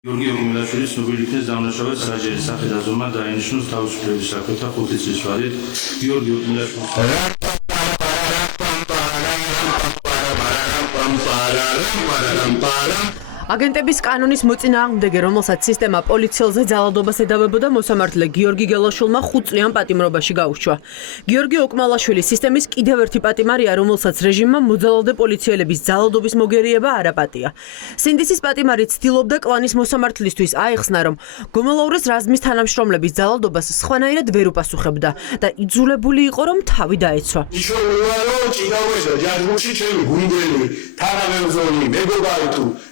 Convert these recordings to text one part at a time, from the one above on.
გიორგი ოკმილაშვილი ცნობილი იქნეს დამნაშავედ საჯარის სახით აზომმა დაინიშნოს თავისუფლების საქმეთა 5 წლის ვადით. გიორგი ოკმილაშვილის აგენტების კანონის მოწინააღმდეგე, რომელსაც სისტემა პოლიციელზე ძალადობას ედავებოდა, მოსამართლე გიორგი გელაშვილმა 5 წლიან პატიმრობაში გაუჩვა. გიორგი ოკმალაშვილი სისტემის კიდევ ერთი პატიმარია, რომელსაც რეჟიმმა მოძალადე პოლიციელების ძალადობის მოგერიება არ აპატია. სინდისის პატიმარი ცდილობდა კლანის მოსამართლისთვის აეხსნა, რომ გომოლაურის რაზმის თანამშრომლების ძალადობას სხვანაირად ვერ უპასუხებდა და იძულებული იყო, რომ თავი დაეცვა.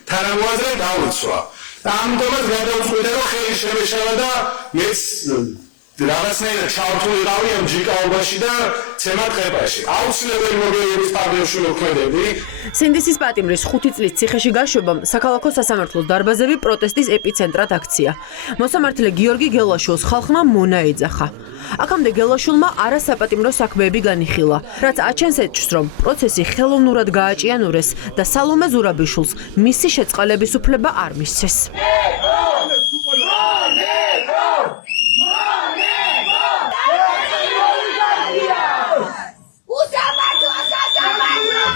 თანამოაზრე დაუცვა. ამიტომაც გადავწყვიტე, რომ ხელი შემეშალა და მეც რაღაცნაირად ჩავთვლილავი ამ ჯიკაობაში და ცემად ყებაში. აუცილებელი მოგერიების პარლამენტში მოქმედებდი. სინდისის პატიმრის 5 წლის ციხეში გაშვებამ საქალაქო სასამართლოს დარბაზები პროტესტის ეპიცენტრად აქცია. მოსამართლე გიორგი გელაშვილს ხალხმა მონა ეძახა. აქამდე გელაშვილმა არასაპატიმრო საქმეები განიხილა, რაც აჩენს ეჭვს, რომ პროცესი ხელოვნურად გააჭიანურეს და სალომე ზურაბიშვილს მისი შეწყალების უფლება არ მისცეს.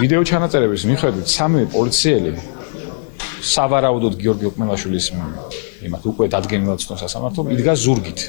ვიდეო ჩანაწერების მიხედვით 13 პოლიციელი სავარაუდოდ გიორგი ოკმელაშვილის იმათ უკვე დადგენილად ცნო სასამართლომ იდგა ზურგით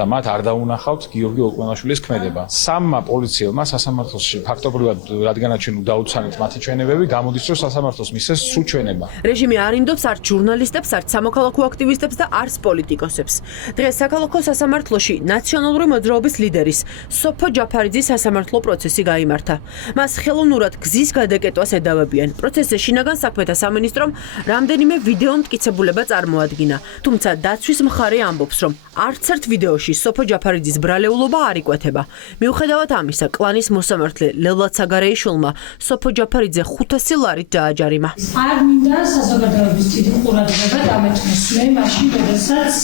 და მათ არ დაუნახავთ გიორგი ოკმელაშვილის ქმედება. 3 პოლიციელმა სასამართლოში ფაქტობრივად რადგანაც ჩვენ დაუცანეთ მათი ჩვენებები, გამოდის რომ სასამართლოს მისცეს სრულ ჩვენება. რეჟიმი არ ინდობს არც ჟურნალისტებს, არც სამოქალაქო აქტივისტებს და არც პოლიტიკოსებს. დღეს საქალაქო სასამართლოში ნაციონალური მოძრაობის ლიდერის სოფო ჯაფარიძის სასამართლო პროცესი გაიმართა. მას ხელოვნურად გზის გადაკეტვას ედავებიან. პროცესზე შინაგან საქმეთა სამინისტრომ რამდენიმე ვიდეო მტკიცებულება წარმოადგინა. თუმცა დაცვის მხარე ამბობს, რომ არც ერთ ვიდეოში სოფო ჯაფარიძის ბრალეულობა არ იკვეთება. მიუხედავად ამისა, კლანის მოსამართლე ლევლად საგარეიშვილმა სოფო ჯაფარიძე 500 ლარით დააჯარიმა. არ მინდა საზოგადოების დიდი ყურადღება დამეთმოს მე მაშინ, როდესაც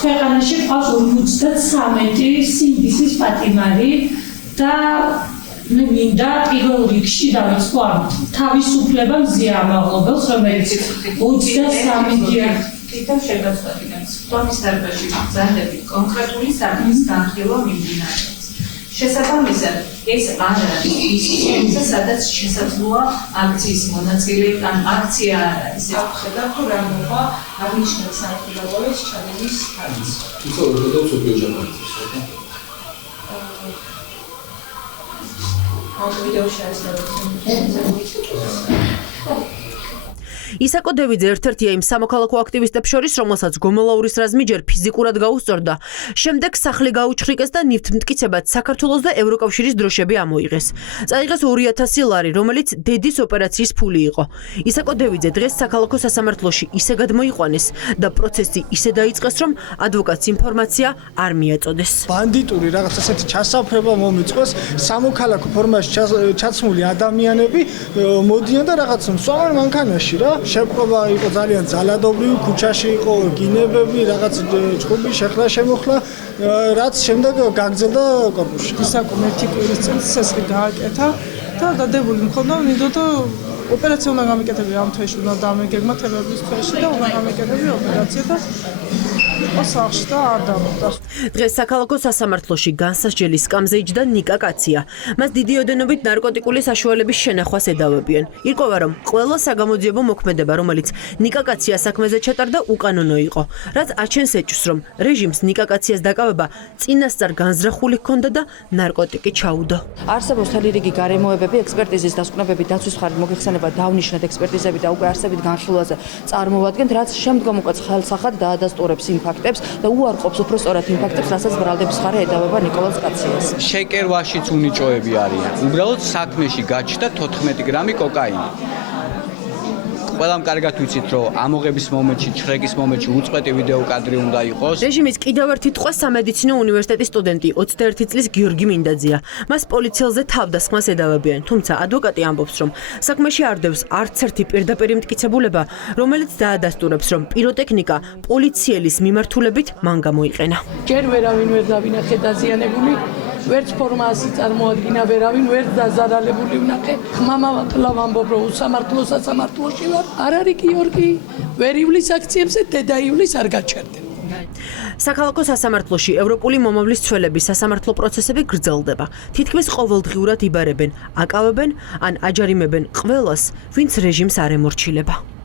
ქვეყანაში ყავს 53 სინდისის პატიმარი და მე მინდა პირველ რიგში დავიწყო ამით. თავისუფლება მზია ამაღლობელს, რომელიც 23 თვითონ შეგაწყვეტილებს ფორმის დარბაზში ბრძანდებით კონკრეტული საქმის განხილვა მიმდინარეობს. შესაბამისად, ეს არ არის ის შემთხვევა, სადაც შესაძლოა აქციის მონაწილე ან აქცია არ არის. ეს ხედავთ, რომ რა აღნიშნულ სამხედროების ჩადენის ხარჯს. თუმცა როგორ სოფიო ჯაფარიძის ვიდეოში არის ისაკო დევიძე ერთ-ერთია იმ სამოქალაქო აქტივისტებს შორის, რომელსაც გომოლაურის რაზმი ჯერ ფიზიკურად გაუსწორდა, შემდეგ სახლი გაუჩხრიკეს და ნივთმტკიცებად საქართველოს და ევროკავშირის დროშები ამოიღეს. წაიღეს 2000 ლარი, რომელიც დედის ოპერაციის ფული იყო. ისაკო დევიძე დღეს საქალაქო სასამართლოში ისე გადმოიყვანეს და პროცესი ისე დაიწყეს, რომ ადვოკატს ინფორმაცია არ მიაწოდეს. ბანდიტური რაღაც ასეთი ჩასაფრება მომიწყვეს, სამოქალაქო ფორმაში ჩაცმული ადამიანები მოდიან და რაღაც მსვამენ მანქანაში რა. შეპყრობა იყო ძალიან ძალადობრივი, ქუჩაში იყო გინებები, რაღაც ჭუბი შეხლა შემოხლა, რაც შემდეგ გაგრძელდა კორპუსში. ისაკომ ერთი კვირის წინ ცეცხლი გააკეთა და დადებული მქონდა, მინდოდა ოპერაცია უნდა გამეკეთებია ამ თვეში, უნდა დამეგეგმა თებერვლის თვეში და უნდა გამეკეთებია ოპერაცია და სახლში და არ დამოკდა. დღეს საქალაქო სასამართლოში განსასჯელი სკამზე იჯდა ნიკა კაცია. მას დიდი ოდენობით ნარკოტიკული საშუალების შენახვას ედავებიან. ირკვევა, რომ ყველა საგამოძიებო მოქმედება, რომელიც ნიკა კაცია საქმეზე ჩატარდა, უკანონო იყო. რაც აჩენს ეჭვს, რომ რეჟიმს ნიკა კაციას დაკავება წინასწარ განზრახული ჰქონდა და ნარკოტიკი ჩაუდო. არსებობს მთელი რიგი გარემოებები, ექსპერტიზის დასკვნებები, დაცვის მხარით მოგეხსენება დაუნიშნეთ ექსპერტიზები და უკვე არსებით განხილვაზე წარმოვადგენთ, რაც შემდგომ უკვე ხელსახად დაადასტურებს იმ ფაქტებს და უარყოფს უფრო სწორად იმ ფაქტებს, რასაც ბრალდების მხარე ედავება ნიკოლოზ კაციას. შეკერვაშიც უნიჭოები არიან. უბრალოდ საქმეში გაჩნდა 14 გრამი კოკაინი. ყველამ კარგად ვიცით, რომ ამოღების მომენტში, ჩხრეკის მომენტში უწყვეტი ვიდეო კადრი უნდა იყოს. რეჟიმის კიდევ ერთი ტყვა სამედიცინო უნივერსიტეტის სტუდენტი 21 წლის გიორგი მინდაძეა. მას პოლიციელზე თავდასხმას ედავებიან, თუმცა ადვოკატი ამბობს, რომ საქმეში არ დევს არც ერთი პირდაპირი მტკიცებულება, რომელიც დაადასტურებს, რომ პიროტექნიკა პოლიციელის მიმართულებით მან გამოიყენა. ჯერ ვერავინ ვერ დავინახე დაზიანებული ვერც ფორმაში წარმოადგინა ვერავინ, ვერც დაზარალებული ვნახე. ხმამავატლა ვამბობ, რომ სასამართლოში ვარ. არ არის გიორგი, ვერ ივლის აქციებზე, დედა ივლის არ გაჩერდება. საქალაქო სასამართლოში ევროპული მომავლის ცვლილების სასამართლო პროცესები გრძელდება. თითქმის ყოველდღიურად იბარებენ, აკავებენ ან აჯარიმებენ ყველას, ვინც რეჟიმს არ ემორჩილება.